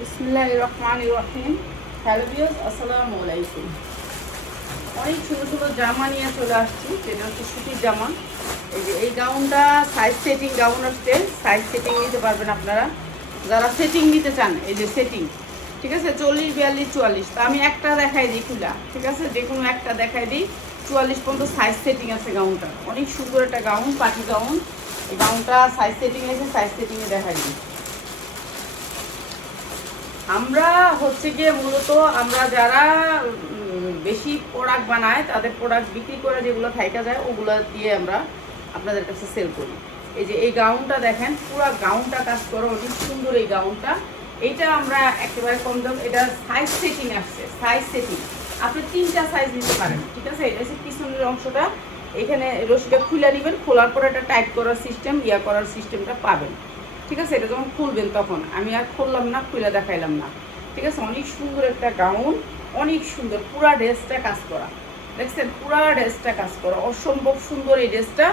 বিসমিল্লাহির রহমানির রহিম। Hello viewers, আসসালামু আলাইকুম। অনেক সুন্দর সুন্দর জামা নিয়ে চলে আসছি, যেটা হচ্ছে সুতির জামা। এই যে এই গাউনটা সাইজ সেটিং গাউন আসছে, সাইজ সেটিং নিতে পারবেন আপনারা যারা সেটিং নিতে চান। এই যে সেটিং, ঠিক আছে, 40, 42, 44। তা আমি একটা দেখাই দিই খুলা, ঠিক আছে, যে কোনো একটা দেখাই দিই। 44 পর্যন্ত সাইজ সেটিং আছে গাউনটা। অনেক সুন্দর একটা গাউন, পার্টি গাউন। এই গাউনটা সাইজ সেটিং আছে, সাইজ সেটিংয়ে দেখাই দিই। আমরা হচ্ছে গিয়ে মূলত আমরা যারা বেশি প্রোডাক্ট বানায় তাদের প্রোডাক্ট বিক্রি করে যেগুলো থাইকা যায় ওগুলো দিয়ে আমরা আপনাদের কাছে সেল করি। এই যে এই গাউনটা দেখেন, পুরো গাউনটা কাজ করো, অনেক সুন্দর এই গাউনটা। এইটা আমরা একেবারে কম দাম। এটা সাইজ সেটিং আসছে, সাইজ সেটিং আপনি 3টা সাইজ নিতে পারেন, ঠিক আছে। এটা হচ্ছে পিছনের অংশটা, এখানে রশিটা খুলে নেবেন, খোলার পর এটা টাইট করার সিস্টেম, করার সিস্টেমটা পাবেন, ঠিক আছে। এটা যখন খুলবেন তখন আমি আর খুললাম না, খুলে দেখাইলাম না, ঠিক আছে। অনেক সুন্দর একটা গাউন, অনেক সুন্দর, পুরা ড্রেসটা কাজ করা, দেখছেন, পুরা ড্রেসটা কাজ করা, অসম্ভব সুন্দর এই ড্রেসটা।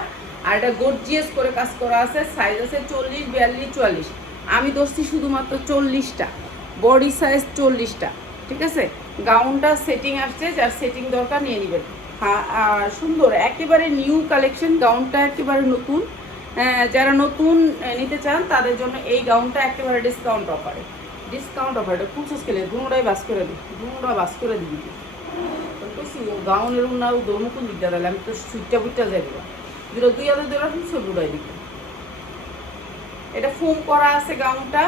আর এটা গর্জিয়াস করে কাজ করা আছে। সাইজ আছে 40, 42, 44। আমি ধরছি শুধুমাত্র 40টা, বডি সাইজ 40টা, ঠিক আছে। গাউনটা সেটিং আসছে, যার সেটিং দরকার নিয়ে নেবেন। হ্যাঁ, সুন্দর একেবারে নিউ কালেকশন, গাউনটা একেবারে নতুন। যারা নতুন নিতে চান তাদের জন্য এই গাউনটা একেবারে ডিসকাউন্ট অফারে, ডিসকাউন্ট অফার। এটা খুব স্কেলে দুটাই বাস করে দিই, দুটা বাস করে দিবি। গাউনের না দৌড়মুকুন দিকটা দিলে আমি তো সুইটটা বুইটটা যাই দিলাম, দুটো 2000 দেওয়ার সব উড়াই দিব। এটা ফোম করা আছে গাউনটা,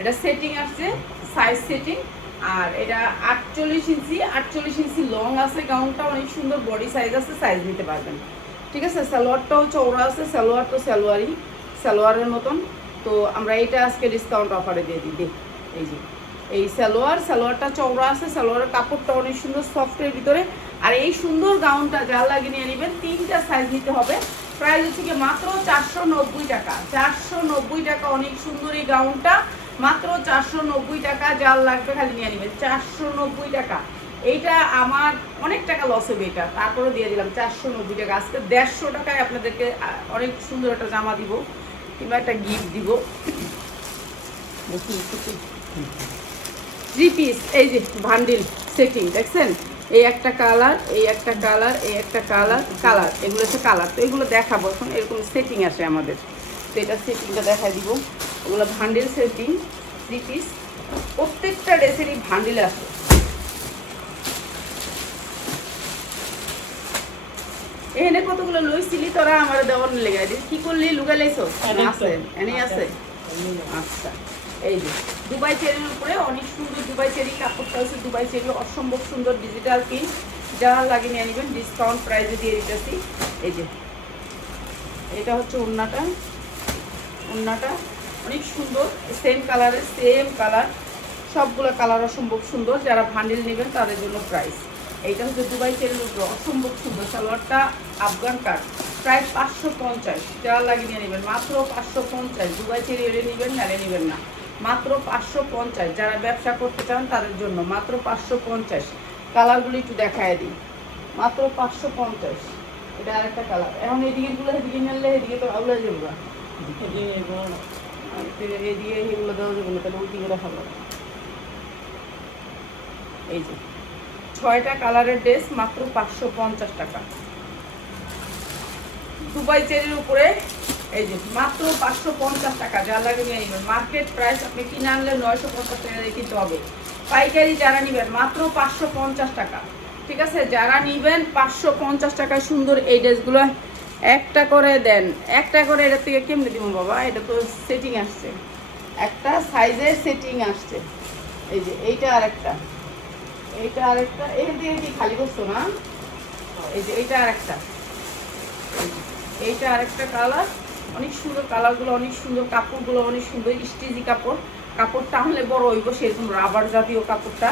এটা সেটিং আসছে, সাইজ সেটিং। আর এটা 48 ইঞ্চি লং আছে গাউনটা, অনেক সুন্দর বডি সাইজ আছে, সাইজ নিতে পারবেন, ঠিক আছে। সালোয়ারটাও চওড়া আছে, সালোয়ার তো সালোয়ারই, সালোয়ারের মতন। তো আমরা এইটা আজকে ডিসকাউন্ট অফারে দিয়ে দিই। এই যে এই সালোয়ারটা চওড়া আছে, সালোয়ারের কাপড়টা অনেক সুন্দর সফটের ভিতরে। আর এই সুন্দর গাউনটা যা লাগিয়ে নিয়ে নেবেন, 3টা সাইজ নিতে হবে। প্রাইস হচ্ছে কি মাত্র 490 টাকা, 490 টাকা। অনেক সুন্দর এই গাউনটা, মাত্র 490 টাকা। যার লাগবে খালি নিয়ে নেবেন, 490 টাকা। এইটা আমার অনেক টাকা লস হবে, এটা তারপরে দিয়ে দিলাম 490 টাকা। আজকে 150 টাকায় আপনাদেরকে অনেক সুন্দর একটা জামা দিব, কিংবা একটা গিফট দিব। 3 পিস, এই যে বান্ডিল সেটিং দেখছেন, এই একটা কালার, এই একটা কালার, এই একটা কালার, কালার, এগুলো হচ্ছে কালার। তো এগুলো দেখাবো এখন, এরকম সেটিং আসে আমাদের। তো এটা সেটিংটা দেখাই দিব। ওগুলো বান্ডিল সেটিং, 3 পিস, প্রত্যেকটা ড্রেসেরই বান্ডিল আসে। এখানে কতগুলো লইছিলি তোরা আমার দেওয়ার লেগে দিস, কি করলি লুগাই লাইছো? আছে এনেই আছে। আচ্ছা, এই যে দুবাই চেরির উপরে অনেক সুন্দর দুবাই চেরি, কাপড়টা হচ্ছে দুবাই চেরি, অসম্ভব সুন্দর ডিজিটাল প্রিন্ট। যারা লাগিয়ে নিয়ে নেবেন ডিসকাউন্ট প্রাইসে দিয়ে দিতেছি। এই যে এটা হচ্ছে ওড়নাটা, ওড়নাটা অনেক সুন্দর, সেম কালারের, সেম কালার, সবগুলো কালার অসম্ভব সুন্দর। যারা ভান্ডিল নেবেন তাদের জন্য প্রাইস। এইটা হচ্ছে দুবাই চেরির উপরে, অসম্ভব সুন্দর। সালোয়ারটা আফগান কাট, প্রায় 550। যারা লাগিয়ে নিয়ে নেবেন মাত্র 550। দুবাই চেরি এড়ে নেবেন, নালে নেবেন না, মাত্র 550। যারা ব্যবসা করতে চান তাদের জন্য মাত্র 550। কালারগুলি একটু দেখায় দিই, মাত্র 550। এটা আরেকটা কালার। এখন এদিকেগুলো এদিকে নিলে এদিকে তো আউলা যাবো, এদিকে এগুলো দেওয়া যাবে না, তাহলে উল্টি করে খাবো। এই যে 6টা কালারের ড্রেস, মাত্র 550 টাকা। দুবাই চেরির উপরে এই যে মাত্র 550 টাকা। যা লাগে নিয়ে নেবেন। মার্কেট প্রাইস আপনি কিনে আনলে 950 টাকা দিয়ে কিনতে হবে। পাইকারি যারা নেবেন মাত্র 550 টাকা, ঠিক আছে। যারা নেবেন 550 টাকায় সুন্দর এই ড্রেসগুলো একটা করে দেন, একটা করে। এটার থেকে কেমনে দিব বাবা, এটা তো সেটিং আসছে, একটা সাইজের সেটিং আসছে। এই যে এইটা আরেকটা, এইটা আরেকটা, এখান থেকে কি খালি করছো না? এই যে এইটা আরেকটা, এইটা আরেকটা কালার, অনেক সুন্দর কালারগুলো, অনেক সুন্দর কাপড়গুলো, অনেক সুন্দর স্টিজি কাপড়। কাপড়টা হলে বড় হইব, সেরকম রাবার জাতীয় কাপড়টা।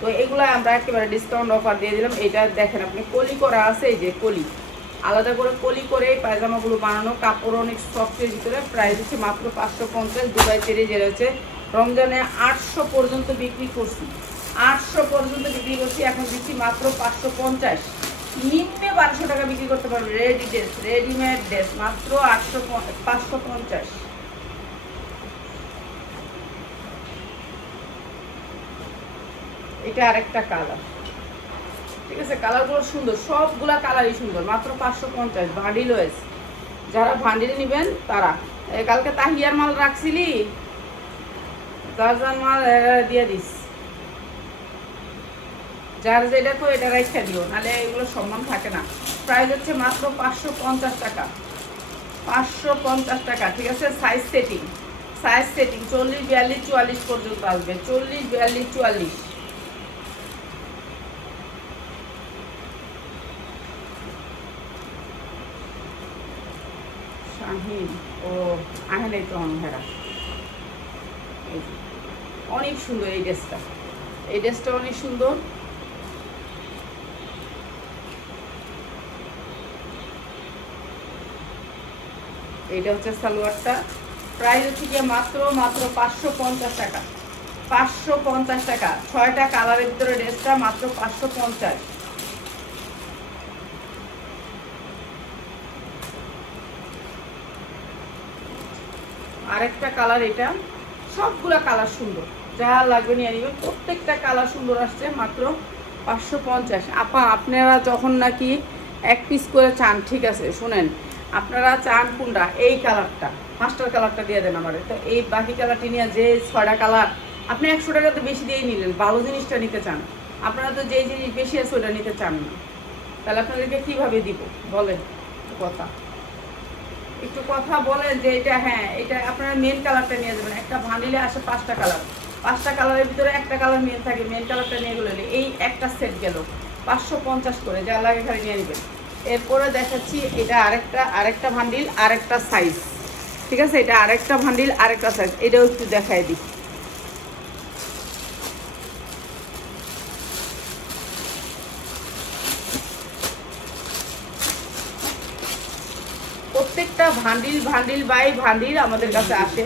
তো এগুলো আমরা একেবারে ডিসকাউন্ট অফার দিয়ে দিলাম। এটা দেখেন আপনি, কলি করা আছে, এই যে কলি, আলাদা করে কলি করে এই পায়জামাগুলো বানানো। কাপড় অনেক সফটের ভিতরে। প্রাইস হচ্ছে মাত্র 550। দুবাই চেরি যেটা হচ্ছে রমজানে 800 পর্যন্ত বিক্রি করছি, 800 পর্যন্ত বিক্রি করছি, এখন দিচ্ছি মাত্র 550। নিম্নে 1200 টাকা বিক্রি করতে পারবে রেডি ড্রেস, রেডিমেড ড্রেস, মাত্র 550। এটা আরেকটা কালার, ঠিক আছে। কালারগুলো সুন্দর, সবগুলা কালারই সুন্দর, মাত্র 550 ভান্ডিল ওয়েস। যারা ভান্ডিল নেবেন তারা, কালকে তাহিয়ার মাল রাখছিলি, যার যার মাল দিয়ে দিস, যার যেটা কো এটা রাখা দিও, নাহলে এগুলো সম্মান থাকে না। প্রাইস হচ্ছে মাত্র 550 টাকা, 550 টাকা, ঠিক আছে। সাইজ সেটিং 40, 42, 44 পর্যন্ত আসবে, 40, 42, 44। শাহিন ও আহে নাই তো হেরা, অনেক সুন্দর এই ড্রেসটা, এই ড্রেসটা অনেক সুন্দর। এইটা হচ্ছে সালোয়ারটা, প্রাইস হচ্ছে গিয়ে মাত্র 550 টাকা, 550 টাকা। 6টা কালারের ভিতরে ড্রেসটা মাত্র 550। আরেকটা কালার, এটা সবগুলা কালার সুন্দর, যা লাগবে নিয়ে নেবেন, প্রত্যেকটা কালার সুন্দর আসছে, মাত্র 550। আপা আপনারা যখন নাকি এক পিস করে চান, ঠিক আছে শুনেন, আপনারা চান কোনটা, এই কালারটা, মাস্টার কালারটা দিয়ে দেন আমার, তো এই বাকি কালারটি নিয়ে যে 6টা কালার, আপনি 100 টাকা তো বেশি দিয়েই নিলেন, ভালো জিনিসটা নিতে চান, আপনারা তো যেই জিনিস বেশি আছে ওটা নিতে চান না, তাহলে আপনাদেরকে কীভাবে দিব বলেন কথা, একটু কথা বলেন যে এটা, হ্যাঁ এটা আপনারা মেন কালারটা নিয়ে যাবেন। একটা ভান্ডিলে আসে 5টা কালার, 5টা কালারের ভিতরে একটা কালার মেন থাকে, মেন কালারটা নিয়ে গেলে এই একটা সেট গেল 550 করে, যা লাগে খালি নিয়ে নেবেন। এরপরে দেখাচ্ছি এটা আরেকটা ভান্ডিল, আরেকটা সাইজ, ঠিক আছে, এটা আরেকটা ভান্ডিল, আরেকটা সাইজ, এটাও একটু দেখাই দিই। প্রত্যেকটা ভান্ডিল বাই ভান্ডিল আমাদের কাছে আসে।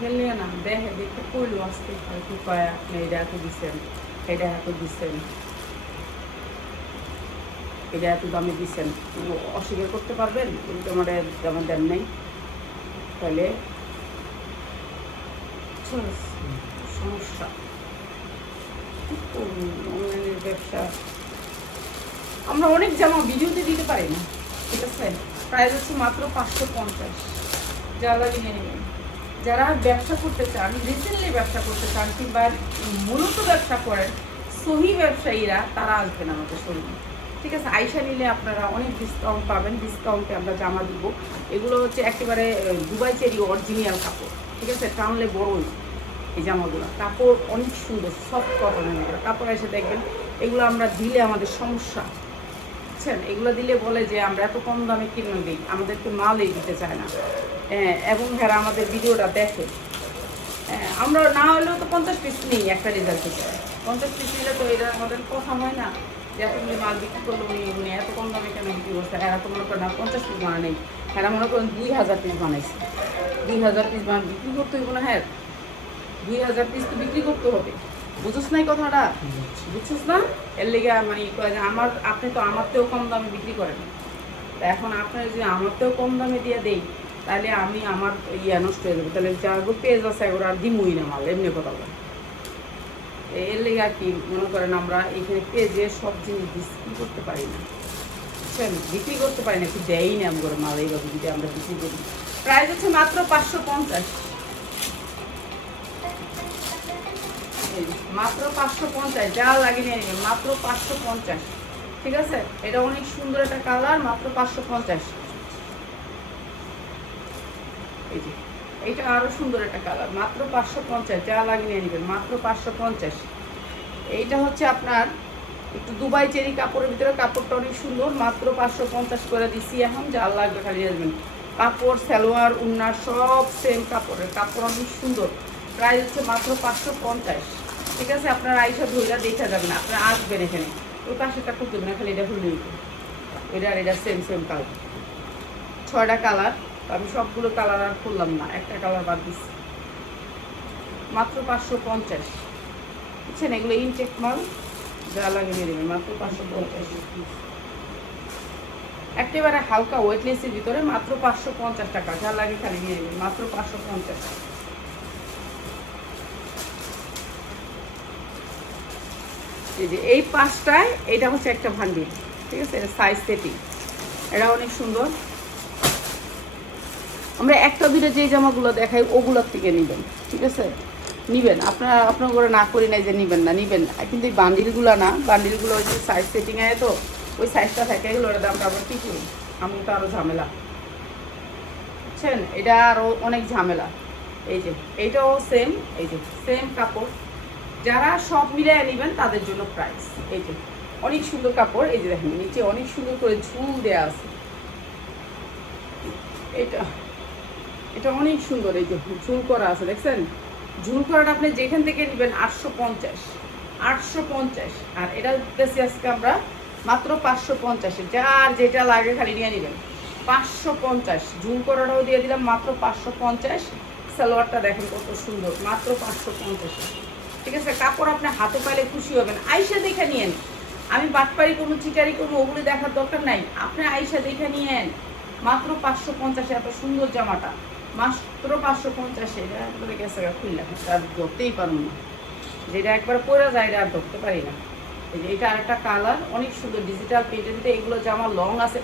হেলে না দেখে দেখে কইলো আসতে কি কয়, আপনি এটা এত দিচ্ছেন, এটা এত দিচ্ছেন, এটা এত দামে দিচ্ছেন, অস্বীকার করতে পারবেন কিন্তু আমাদের যেমন দেন নেই, তাহলে সমস্যা। অনলাইনের ব্যবসা আমরা অনেক জামা ভিডিওতে দিতে পারি না, ঠিক আছে। প্রাইস হচ্ছে মাত্র 550, যা লাগে নিয়ে নেবেন। যারা ব্যবসা করতে চান, রিসেন্টলি ব্যবসা করতে চান, কিংবা মূলত ব্যবসা করেন, সহি ব্যবসায়ীরা, তারা আসবেন আমাদের শোরুমে, ঠিক আছে। আইসা নিলে আপনারা অনেক ডিসকাউন্ট পাবেন, ডিসকাউন্টে আমরা জামা দিব। এগুলো হচ্ছে একেবারে দুবাই চেরি অরিজিনাল কাপড়, ঠিক আছে, টানলে বড়ই এই জামাগুলো, কাপড় অনেক সুন্দর, সফট কটনের এগুলো কাপড়। এসে দেখবেন এগুলো আমরা দিলে আমাদের সমস্যা, বুঝছেন, এগুলো দিলে বলে যে আমরা এত কম দামে কিনে দিই, আমাদেরকে মালই দিতে চায় না। হ্যাঁ, এবং যারা আমাদের ভিডিওটা দেখে, আমরা না হলেও তো 50 পিস নিই একটা রেজাল্ট থেকে, 50 পিস নিলে তো এটা আমাদের কথা হয় না যে এতগুলি মাল বিক্রি করলো উনি এত কম দামে কেন বিক্রি করছে। এরা তো মনে করেন না 50 পিস বানা নেই, এরা মনে করেন 2000 পিস বানাইছে, 2000 পিস বিক্রি করতে হইব না, হ্যাঁ 2000 পিস তো বিক্রি করতে হবে, বুঝছিস না এই কথাটা, বুঝছিস না? এর লেগে মানে আমার, আপনি তো আমার থেকেও কম দামে বিক্রি করেন, তা এখন আপনার যদি আমার থেকেও কম দামে দিয়ে দেই, তাহলে আমি আমার নষ্ট হয়ে যাবে, তাহলে যাগো পেজ আছে এগুলো আর দিমই না মাল, এমনি কথা বলে। এর লেগে আর কি মনে করেন আমরা এখানে পেজে সব জিনিস বিক্রি করতে পারি না, বুঝছেন, বিক্রি করতে পারি না, একটু দেয়ই না করে মাল, এইভাবে যদি আমরা বিক্রি করি। প্রাইস হচ্ছে মাত্র 550, মাত্র 550, যা লাগিয়ে নিয়ে নেবেন, মাত্র 550, ঠিক আছে। এটা অনেক সুন্দর একটা কালার, মাত্র 550। এই যে এটা আরো সুন্দর একটা কালার, মাত্র 550, যা লাগিয়ে নিয়ে নেবেন, মাত্র 550। এইটা হচ্ছে আপনার একটু দুবাই চেরি কাপড়ের ভিতরে, কাপড়টা অনেক সুন্দর, মাত্র 550 করে দিচ্ছি। এখন যা লাগবে খালি আসবেন, কাপড় সালোয়ার উন্নার সব সেম কাপড়ের, কাপড় অনেক সুন্দর। প্রাইস হচ্ছে মাত্র 550, ঠিক আছে। আপনার আইসা ধইরা দেখা যাবে না, আপনারা আসবেন এখানে, ওই পাশেটা খুব দেবেন না, খালি এটা খুলে নিবেন, এটা আর এটা সেম কালার, 6টা কালার, আমি সবগুলো কালার আর খুললাম না, একটা কালার বাদ দিচ্ছি। মাত্র 550, বুঝছেন? এগুলো ইনটেক মাল, যা লাগে নিয়ে নেবেন, মাত্র 550। একেবারে হালকা ওয়েটলেসের ভিতরে মাত্র 550 টাকা, যা লাগে খালি নিয়ে নেবেন, মাত্র 550। এই যে এই 5টায় এটা হচ্ছে একটা ভান্ডিল, ঠিক আছে? সাইজ সেটিং, এটা অনেক সুন্দর। আমরা একটা দুটো যে জামাগুলো দেখাই ওগুলোর থেকে নেবেন, ঠিক আছে? নেবেন, আপনার করে না করি নাই যে নেবেন না, নেবেন। কিন্তু এই বান্ডিলগুলো না, বান্ডিলগুলো ওই যে সাইজ সেটিং আয় তো ওই সাইজটা থাকে, এগুলোর দামটা আবার কী করি, আমি তো আরও ঝামেলা, বুঝছেন? এটা আরও অনেক ঝামেলা। এই যে এইটাও সেম, এই যে সেম কাপড়, যারা সব মিলিয়ে নেবেন তাদের জন্য প্রাইস। এই যে অনেক সুন্দর কাপড়, এই যে দেখেন নিচে অনেক সুন্দর করে ঝুল দেওয়া আছে, এটা অনেক সুন্দর, এই যে ঝুল করা আছে, দেখছেন? ঝুল করাটা আপনি যেখান থেকে নেবেন 850, আর এটা দিতেছি আজকে আমরা মাত্র 550। যার যেটা লাগে খালি নিয়ে নেবেন, 550। ঝুল করাটাও দিয়ে দিলাম মাত্র 550। সালোয়ারটা দেখেন কত সুন্দর, মাত্র 550, ঠিক আছে? কাপড় আপনি হাতে পাইলে খুশি হবেন, আইসা দেখে নিয়েন। আমি বাটপারি কোনো চিটারি কোনো ওগুলি দেখার দরকার নাই, আপনি আইসা দেখে নিয়েন। মাত্র 550, এত সুন্দর জামাটা মাত্র 550। এটা একবারে গেছে খুললাম, আর ধরতেই পারবো না, যেটা একবার পরে যায় এটা আর ধরতে পারি না। এই যে এটা আরেকটা কালার, অনেক সুন্দর ডিজিটাল প্রিন্টের ভিতরে। এগুলো জামা লং আছে,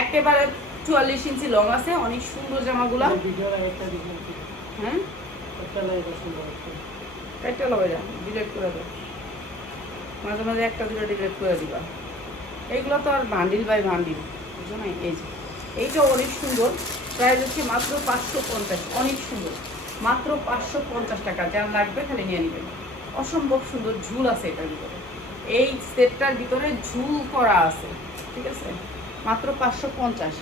একেবারে 44 ইঞ্চি লং আছে, অনেক সুন্দর জামাগুলো। হ্যাঁ একটা লবে যা ডিলেট করে দাও, মাঝে মাঝে একটা দুটো ডিলেট করে দিবা। এইগুলো তো আর বান্ডিল বাই বান্ডিল, বুঝছো না? এই যে এইটাও অনেক সুন্দর, প্রাইস হচ্ছে মাত্র 550, অনেক সুন্দর, মাত্র 550 টাকা। যার লাগবে খালি নিয়ে নেবেন। অসম্ভব সুন্দর ঝুল আছে এটার ভিতরে, এই সেটটার ভিতরে ঝুল করা আছে, ঠিক আছে? মাত্র 550।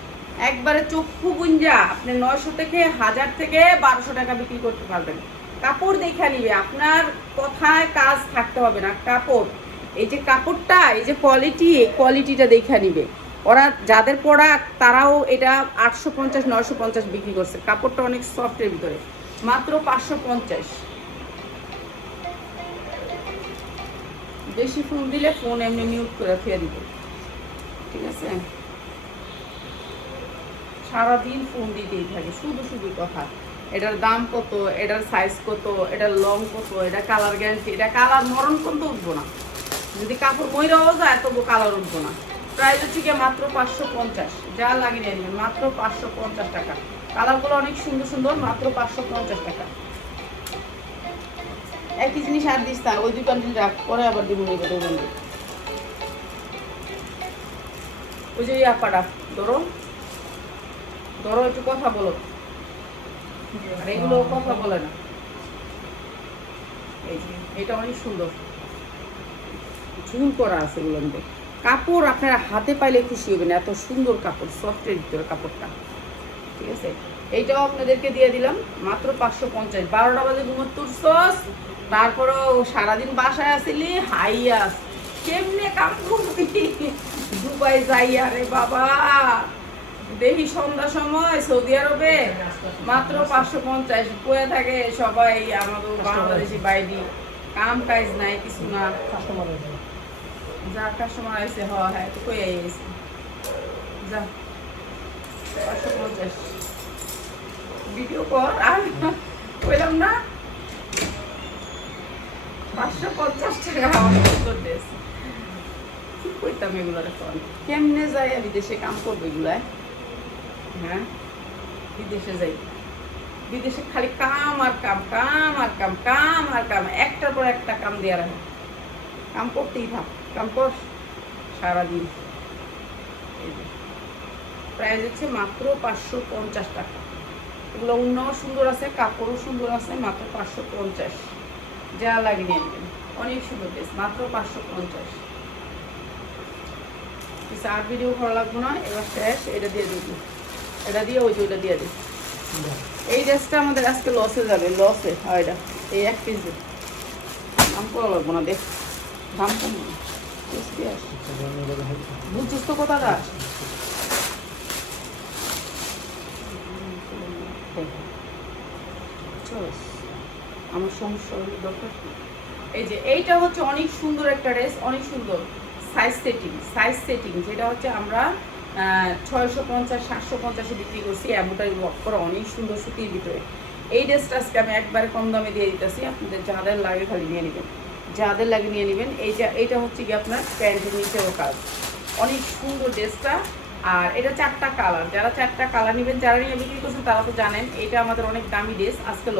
একবারে চক্ষু গুঞ্জা আপনি 900 থেকে 1000 থেকে 1200 টাকা বিক্রি করতে পারবেন। কাপড় দেখে নিবে, আপনার কথায় কাজ থাকতে হবে না। কাপড়, এই যে কাপড়টা, এই যে কোয়ালিটিটা দেখে নিবে। ওরা যাদের প্রোডাক্ট তারাও এটা 850 950 বিক্রি করছে। কাপড়টা অনেক সফটের ভিতরে, মাত্র 550। বেশি ফোন দিলে ফোন এমনি মিউট করে ফিরে দিবে, ঠিক আছে? সারাদিন ফোন দিতেই থাকে, শুধু কথা। এটার দাম কত, এটার সাইজ কত, এটার লং কত, এটা কালার গ্যারান্টি, এটা কালার মরণ পর্যন্ত উঠবো না। যদি কাপড় ময়রাও যায় তবু কালার উঠবো না। প্রাইস হচ্ছে গিয়ে মাত্র 550। যা লাগিয়ে নেবেন মাত্র 550 টাকা। কালারগুলো অনেক সুন্দর সুন্দর, মাত্র 550 টাকা। একই জিনিস আর দিস তা, ওই 2 বান্ডিল রাখ, পরে আবার দিব নেবে 2 বান্ডিল। ওই যে আপাটা ধরো ধরো, একটু কথা বলো, আর এগুলো কথা বলে না। এই যে এটা অনেক সুন্দর ঝুল করা আছে এগুলোতে। কাপড় আপনারা হাতে পাইলে খুশি হবেন, এত সুন্দর কাপড়, সফটের ভিতরে কাপড়টা, ঠিক আছে? এইটাও আপনাদেরকে দিয়ে দিলাম মাত্র 550। 12টা বাজে ঘুমোর সস, তারপরেও সারাদিন বাসায় আসিলি হাইয়াস, কেমনে কাম করবি? দুবাই যাই আরে বাবা, দেখি সন্ধ্যার সময় সৌদি আরবে মাত্র 550 কয়ে থাকে সবাই। আমাদের বাংলাদেশি বাইরি কাম কাজ নাই, কিছু না। যা কাস্টমার আইসে, হ্যাঁ তো কই আইসে, যা 550 ভিডিও কর। আর কইলাম না 550 টাকা আমার সুন্দর ড্রেস। কি করতাম এগুলোর এখন, কেমনে যাই বিদেশে কাম করবো এগুলায়? হ্যাঁ বিদেশে যাই, বিদেশে খালি কাম আর কাম, কাম আর কাম, কাম আর কাম, একটার পর একটা কাম দিয়ে রাখে। কাম করতেই থাক, কাম কর সারাদিন। প্রাইস হচ্ছে মাত্র 550 টাকা। এগুলো উন্নও সুন্দর আছে, কাপড়ও সুন্দর আছে, মাত্র 550। যা লাগে নিয়ে নেবেন, অনেক সুন্দর ড্রেস, মাত্র 550। আর ভিডিও ভালো লাগবো না, এবার শেষ। এটা দিয়ে দিবি, এটা দিয়ে ওই যে ওইটা দিয়ে দিই। এই ড্রেসটা আমাদের আজকে লসে যাবে, লসে হয় এটা। এই 1 পিস দাম করা লাগবো না, দেখ দাম কম না, বুঝছিস তো কথাটা? হ্যাঁ, চস আমার সমস্যা হলে দরকার কি। এই যে এইটা হচ্ছে অনেক সুন্দর একটা ড্রেস, অনেক সুন্দর সাইজ সেটিং যেটা হচ্ছে আমরা 650 750-এ বিক্রি করছি। এমনটাই ওয়ার্ক করা অনেক সুন্দর সুতির ভিতরে। এই ড্রেসটা আজকে আমি একবারে কম দামে দিয়ে দিতেছি, আপনাদের যাদের লাগে খালি নিয়ে নেবেন, যাদের লাগে নিয়ে নেবেন। এইটা হচ্ছে কি আপনার প্যান্টের নিচেও কাজ, অনেক সুন্দর ড্রেসটা। আর এটা 4টা কালার, যারা 4টা কালার নেবেন, যারা নিয়ে বিক্রি করছেন তারা তো জানেন এটা আমাদের অনেক দামি ড্রেস। আজকে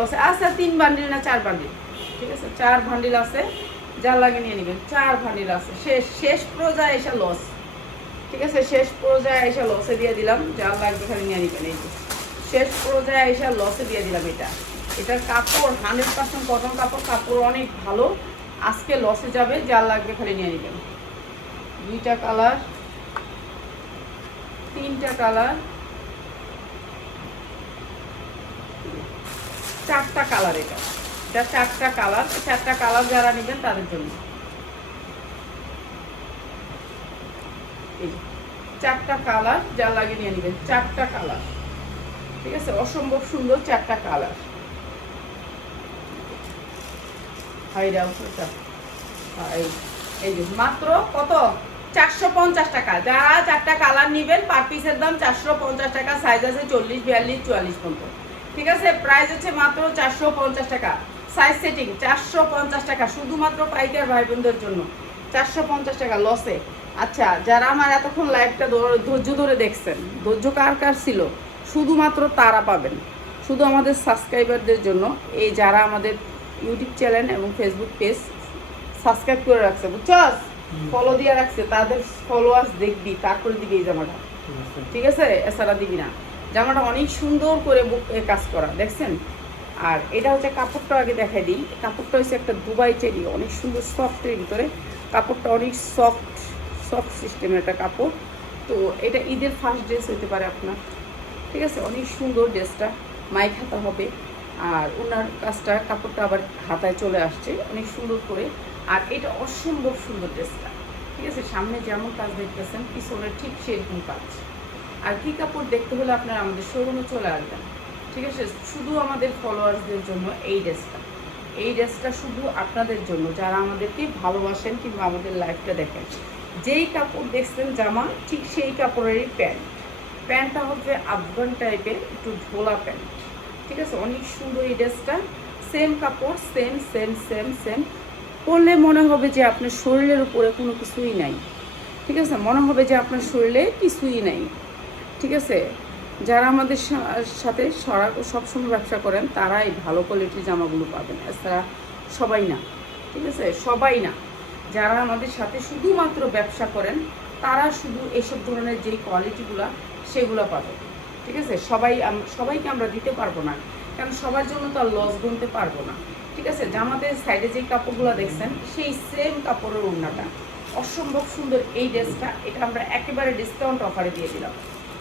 লসে আচ্ছা 3 বান্ডিল না 4 বান্ডিল, ঠিক আছে 4 বান্ডিল আছে, যার লাগে নিয়ে নেবেন। 4 বান্ডিল আছে, শেষ পর্যায়ে এসে লস, ঠিক আছে শেষ পর্যায়ে এসে লসে দিয়ে দিলাম, যার লাগবে খালি নিয়ে নেবেন। এই যে শেষ পর্যায়ে এসে লসে দিয়ে দিলাম। এটার কাপড় 100% কটন কাপড় অনেক ভালো। আজকে লসে যাবে, যার লাগবে খালি নিয়ে নেবেন। 2টা কালার, 3টা কালার, 4টা কালার। এটা 4টা কালার, 4টা কালার যারা নেবেন তাদের জন্য। এই 4টা কালার যার লাগে নিয়ে নেবেন, 4টা কালার, ঠিক আছে অসম্ভব সুন্দর 4টা কালার। এই যে মাত্র কত 450 টাকা। যারা 4টা কালার নেবেন পার পিসের দাম 450 টাকা। সাইজ আছে 40, 42, 44 পর্যন্ত, ঠিক আছে। প্রাইস হচ্ছে মাত্র 450 টাকা। সাইজ সেটিং 450 টাকা, শুধুমাত্র পাইকার ভাই বোনদের জন্য 450 টাকা লসে। আচ্ছা, যারা আমার এতক্ষণ লাইভটা ধৈর্য ধরে দেখছেন, ধৈর্য কার ছিল, শুধুমাত্র তারা পাবেন, শুধু আমাদের সাবস্ক্রাইবারদের জন্য। এই যারা আমাদের ইউটিউব চ্যানেল এবং ফেসবুক পেজ সাবস্ক্রাইব করে রাখছে, বুঝছস, ফলো দিয়ে রাখছে, তাদের ফলোয়ার্স দেখবি, তারপরে দিবি এই জামাটা, ঠিক আছে, এছাড়া দিবি না। জামাটা অনেক সুন্দর করে কাজ করা, দেখছেন। আর এটা হচ্ছে কাপড়টা আগে দেখাই দিই। কাপড়টা হচ্ছে একটা দুবাই চেরি, অনেক সুন্দর সফটের ভিতরে, কাপড়টা অনেক সফট সিস্টেমের একটা কাপড়। তো এটা ঈদের ফার্স্ট ড্রেস হতে পারে আপনার, ঠিক আছে। অনেক সুন্দর ড্রেসটা, মাইক হাতা হবে। আর ওনার কাজটা, কাপড়টা আবার হাতায় চলে আসছে অনেক সুন্দর করে। আর এটা অসম্ভব সুন্দর ড্রেসটা, ঠিক আছে। সামনে যেমন কাজ দেখতেছেন, পিছনে ঠিক সেরকম কাজ। আর কি কাপড় দেখতে হলে আপনারা আমাদের শোরুমে চলে আসবেন, ঠিক আছে। শুধু আমাদের ফলোয়ার্সদের জন্য এই ড্রেসটা শুধু আপনাদের জন্য, যারা আমাদেরকে ভালোবাসেন কিংবা আমাদের লাইফটা দেখেন। যেই কাপড় দেখছেন জামা, ঠিক সেই কাপড়েরই প্যান্টটা হবে আফগান টাইপের, একটু ঢোলা প্যান্ট, ঠিক আছে। অনেক সুন্দর এই ড্রেসটা, সেম কাপড়, সেম পরলে মনে হবে যে আপনার শরীরের উপরে কোনো কিছুই নাই, ঠিক আছে। মনে হবে যে আপনার শরীরে কিছুই নাই, ঠিক আছে। যারা আমাদের সাথে সবসময় ব্যবসা করেন তারা এই ভালো কোয়ালিটির জামাগুলো পাবেন, এছাড়া সবাই না, ঠিক আছে, সবাই না। যারা আমাদের সাথে শুধুমাত্র ব্যবসা করেন তারা শুধু এসব ধরনের যেই কোয়ালিটিগুলো সেগুলো পাবেন, ঠিক আছে। সবাইকে আমরা দিতে পারবো না, কারণ সবার জন্য তো আর লস গুনতে পারবো না, ঠিক আছে। জামাতের সাইডে যেই কাপড়গুলো দেখছেন সেই সেম কাপড়ের ওড়নাটা অসম্ভব সুন্দর। এই ড্রেসটা এটা আমরা একেবারে ডিসকাউন্ট অফারে দিয়ে দিলাম,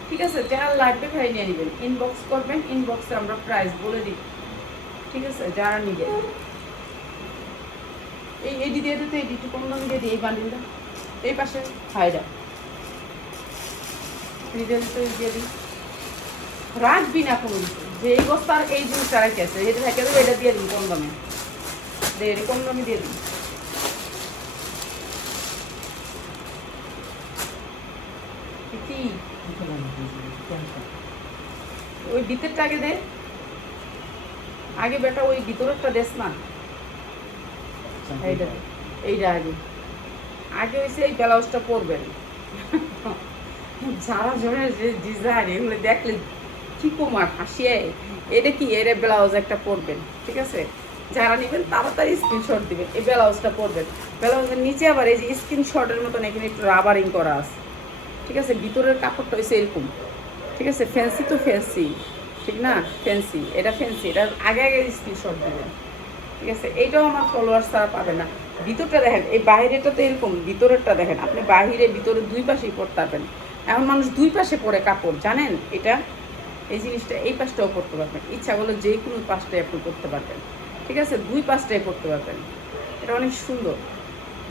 ঠিক আছে। যারা লাগবে ভাই নিয়ে নেবেন, ইনবক্স করবেন, ইনবক্সে আমরা প্রাইস বলে দিই, ঠিক আছে। যারা নেবেন এই এডি দিয়ে দিতে, এডিটি কম দাম দিয়ে দিই। এই বান্ডিলটা এই পাশে হাইডা দিয়ে দিই, রাখবি না কোনো কিছু, যে এই বস্তার এই জিনিসটা রাখি আছে, এটা থাকে দেবো, এটা দিয়ে দিন কম দামে, কম দামে দিয়ে দিন। কি ওই ভিতরটা আগে দে, আগে বেটা ওই ভিতরেরটা দেশ না, এইটা আগে হয়েছে এই ব্লাউজটা পরবেন। যারা জনের যে ডিজাইন এগুলো দেখলে কি কুমার হাসিয়ে, এটা কি এর ব্লাউজ একটা পরবেন, ঠিক আছে। যারা নেবেন তাড়াতাড়ি স্ক্রিনশট দিবেন, এই ব্লাউজটা পরবেন। ব্লাউজের নিচে আবার এই যে স্ক্রিনশটের মতন এখানে একটু রাবারিং করা আছে, ঠিক আছে। ভিতরের কাপড়টা হয়েছে এরকম, ঠিক আছে। ফ্যান্সি তো ফ্যান্সি, ঠিক না, ফ্যান্সি, এটা ফ্যান্সি, এটা আগে স্ক্রিনশট দেবেন, ঠিক আছে। এইটাও আমার ফলোয়ার্স ছাড়া পাবে না। ভিতরটা দেখেন, এই বাহিরেটা তো এরকম, ভিতরেরটা দেখেন, আপনি বাহিরে ভিতরে দুই পাশেই পরতে পারবেন। এমন মানুষ দুই পাশে পরে কাপড়, জানেন এটা, এই জিনিসটা এই পাশটাও পরতে পারবেন, ইচ্ছা করলে যে কোনো পাশটাই আপনি করতে পারবেন, ঠিক আছে। দুই পাশটাই পরতে পারবেন, এটা অনেক সুন্দর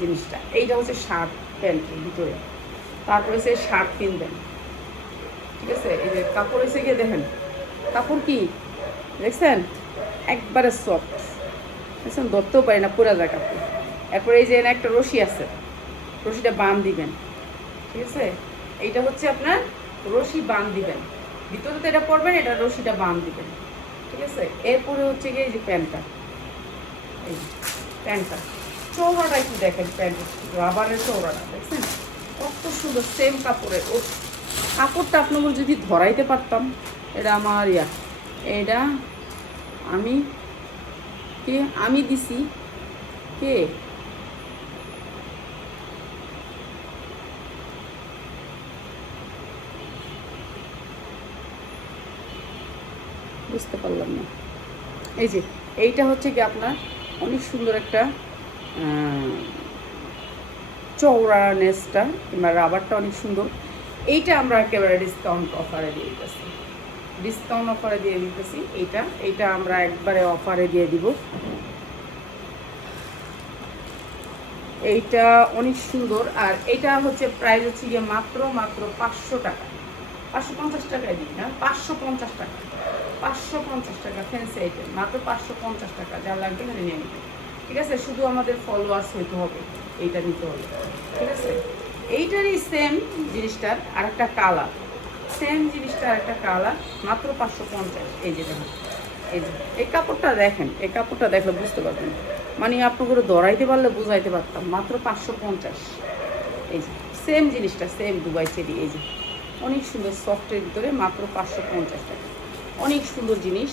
জিনিসটা। এইটা হচ্ছে শার্ট প্যান্টের ভিতরে, তারপরে সে শার্ট কিনবেন, ঠিক আছে, এই যে কাপড় এসে গিয়ে দেখেন কাপড় কি দেখছেন, একবারে সফট, দেখছেন ধরতেও পারি না, পুরা যায় কাপড়। এরপরে এই যে এখানে একটা রশি আছে, রশিটা বান দিবেন, ঠিক আছে, এইটা হচ্ছে আপনার রশি বান দিবেন, ভিতরে তো এটা পরবেন, এটা রশিটা বান দিবেন, ঠিক আছে। এরপরে হচ্ছে গিয়ে এই যে প্যান্টটা, এই যে প্যান্টটা চৌড়াটা একটু দেখেন, প্যান্টের রাবারের চৌড়াটা দেখছেন কত সুন্দর, সেম কাপড়ের। ও কাপড়টা আপনাকে যদি ধরাইতে পারতাম, এটা আমার এটা আমি দিছি কে, বুঝতে পারলাম না। এই যে এইটা হচ্ছে কি আপনার অনেক সুন্দর একটা চওড়া নেসটা কিংবা রাবারটা অনেক সুন্দর। এইটা আমরা একেবারে ডিসকাউন্ট অফারে দিয়ে দিতেছি, ডিসকাউন্ট অফারে দিয়ে দিতেছি। এইটা আমরা একবারে অফারে দিয়ে দিব। এইটা অনেক সুন্দর, আর এইটা হচ্ছে প্রাইস হচ্ছে গিয়ে মাত্র 500 টাকা, 550 টাকায় দিই না, 550 টাকা, 550 টাকা ফ্যান্সি আইটেম, মাত্র 550 টাকা। যা লাগবে এখানে নিয়ে নিতে, ঠিক আছে। শুধু আমাদের ফলোয়ার্স হইতে হবে, এইটা নিতে হবে, ঠিক আছে। এইটারই সেম জিনিসটার আরেকটা কালার, সেম জিনিসটার আরেকটা কালার, মাত্র 550। এই যে দেখেন, এই যে এই কাপড়টা দেখেন, এই কাপড়টা দেখলে বুঝতে পারবেন, মানে আপনাকে ধরাইতে পারলে বুঝাইতে পারতাম, মাত্র 550। এই যে সেম জিনিসটা, সেম দুবাই চেরি, এই যে অনেক সুন্দর সফটের ভিতরে, মাত্র 550 টাকা, অনেক সুন্দর জিনিস,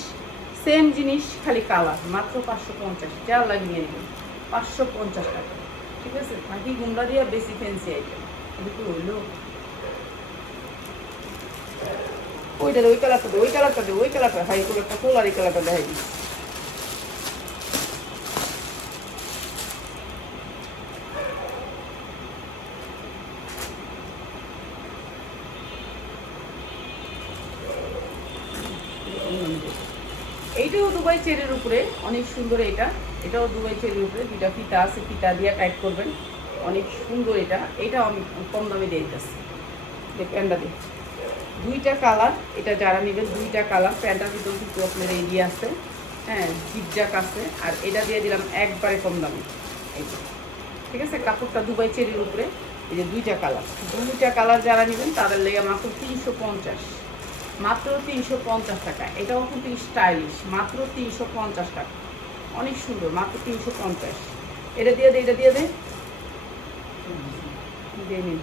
সেম জিনিস খালি কালার, মাত্র 550। যা লাগিয়ে নেবেন 550 টাকা, ঠিক আছে। বাকি গুমরা দিয়ে বেশি ফ্যান্সি আইটেম, কিন্তু হইলো ওইটা ওই কালারটা ওই কালারটা ওই কালারটা হাই করে একটা কোলার, এই কালারটা দেখাই দিই। এইটাও দুবাই চেরির উপরে, অনেক সুন্দর। এটাও দুবাই চেরির উপরে, দুইটা ফিতা আছে, ফিতা দিয়ে টাইট করবেন, অনেক সুন্দর। এটাও আমি কম দামে দিয়ে দিতেছি, প্যান্টটা দিয়ে দুইটা কালার। এটা যারা নেবেন দুইটা কালার, প্যান্টার ভিতরে কিন্তু আপনার এরিয়া আছে, হ্যাঁ জিপজাক আছে, আর এটা দিয়ে দিলাম একবারে কম দামে, এই যে ঠিক আছে। কাপড়টা দুবাই চেরির উপরে, এই যে দুইটা কালার যারা নেবেন তাদের লেগে মাত্র 350, মাত্র 350 টাকা। এটাও কিন্তু স্টাইলিশ, মাত্র 350 টাকা, অনেক সুন্দর, মাত্র 350। এটা দিয়ে দে নিন,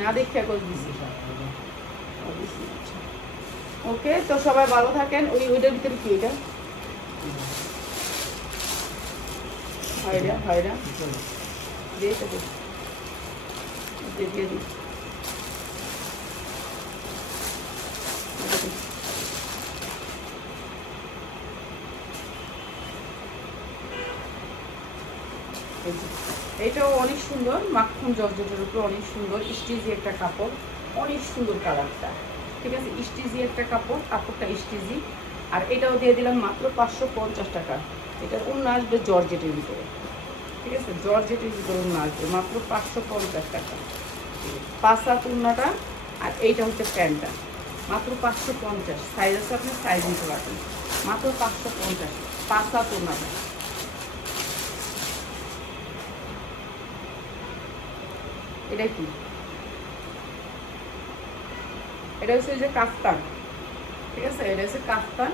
না দেখে করে দিচ্ছি। ওকে, তো সবাই ভালো থাকেন। ওইটার ভিতরে কি ওইটা হায়রা দিয়ে দিই। এটাও অনেক সুন্দর, মাখন জর্জেটের উপর অনেক সুন্দর, স্টিজি একটা কাপড়, অনেক সুন্দর কালারটা, ঠিক আছে। স্টিজি একটা কাপড়, কাপড়টা স্টিজি। আর এটাও দিয়ে দিলাম মাত্র 550 টাকা। এটার ওড়না আসবে জর্জেটের ভিতরে, ঠিক আছে, জর্জেটের ভিতরে ওড়না আসবে মাত্র 550 টাকা, 5 হাত ওড়নাটা। আর এইটা হচ্ছে প্যান্টটা, মাত্র 550। সাইজ আছে, আপনি সাইজ নিতে পারবেন, মাত্র 550, 5 হাত ওড়নাটা। এটা কি, এটা হচ্ছে যে কাফতান, ঠিক আছে, এটা হচ্ছে কাফতান।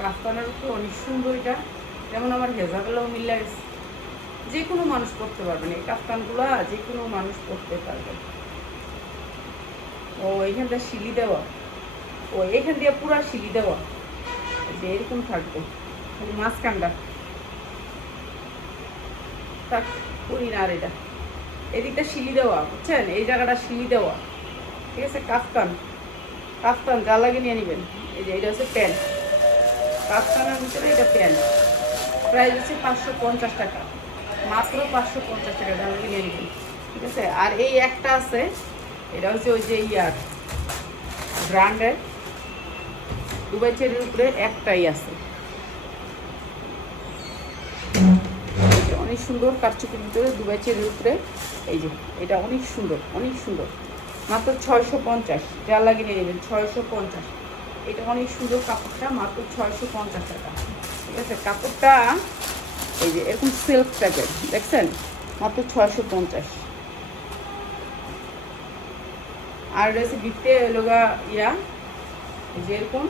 কাফতানের উপর অনেক সুন্দর। এটা যেমন আমার হেজাবেলাও মিলে গেছে, যে কোনো মানুষ পরতে পারবেন এই কাফতানগুলো, যে কোনো মানুষ পরতে পারবে। ও এইখানটা শিলি দেওয়া, ও এইখান দিয়ে পুরা শিলি দেওয়া, যে এরকম থাকবে মাঝখানটা থাক, করি না। আর এটা এদিকটা শিলি দেওয়া, বুঝছেন, এই জায়গাটা শিলি দেওয়া, ঠিক আছে। কাফতান যা লাগে নিয়ে নেবেন। এই যে এটা হচ্ছে প্যান্ট, কাফতানের ভিতরে এটা প্যান্ট, প্রাইস হচ্ছে 550 টাকা, মাত্র 550 টাকা, যা লাগে নিয়ে নেবেন, ঠিক আছে। আর এই একটা আছে, এটা হচ্ছে ওই যে ব্র্যান্ডের দুবাই চেরির উপরে একটাই আছে, অনেক সুন্দর কারচুপির ভিতরে দুবাই চেরির উপরে। এই যে এটা অনেক সুন্দর, অনেক সুন্দর, মাত্র 650, যা লাগে নিয়ে নেবেন 650। এটা অনেক সুন্দর কাপড়টা, মাত্র 650 টাকা। ঠিক আছে, কাপড়টা এই যে এরকম সিল্ক টাইপের, দেখছেন, মাত্র 650। আর রয়েছে ভিতরে লোগা ইয়া, এই যে এরকম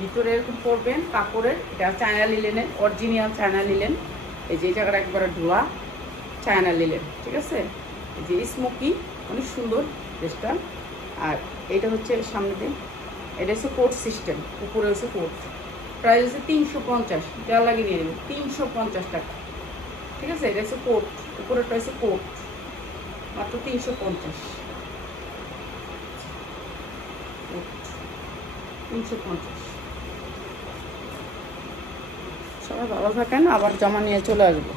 ভিতরে এরকম পরবেন কাপড়ের, এটা চায়না লিলেনের, অরিজিনাল চায়না লিলেন। এই যে এই জায়গাটা একবারে ধোয়া চায়না লিলেন। ঠিক আছে, এই যে স্মোকি, অনেক সুন্দর ড্রেসটা। আর এটা হচ্ছে সামনে দিয়ে, এটা হচ্ছে কোট সিস্টেম, উপরে হচ্ছে কোট, প্রাইস হচ্ছে 350, যা লাগিয়ে নিয়ে নেবেন 350 টাকা। ঠিক আছে, এটা হচ্ছে কোট, উপরেরটা হচ্ছে কোট, মাত্র 350। 350। সবাই ভালো থাকেন, আবার জামা নিয়ে চলে আসবো।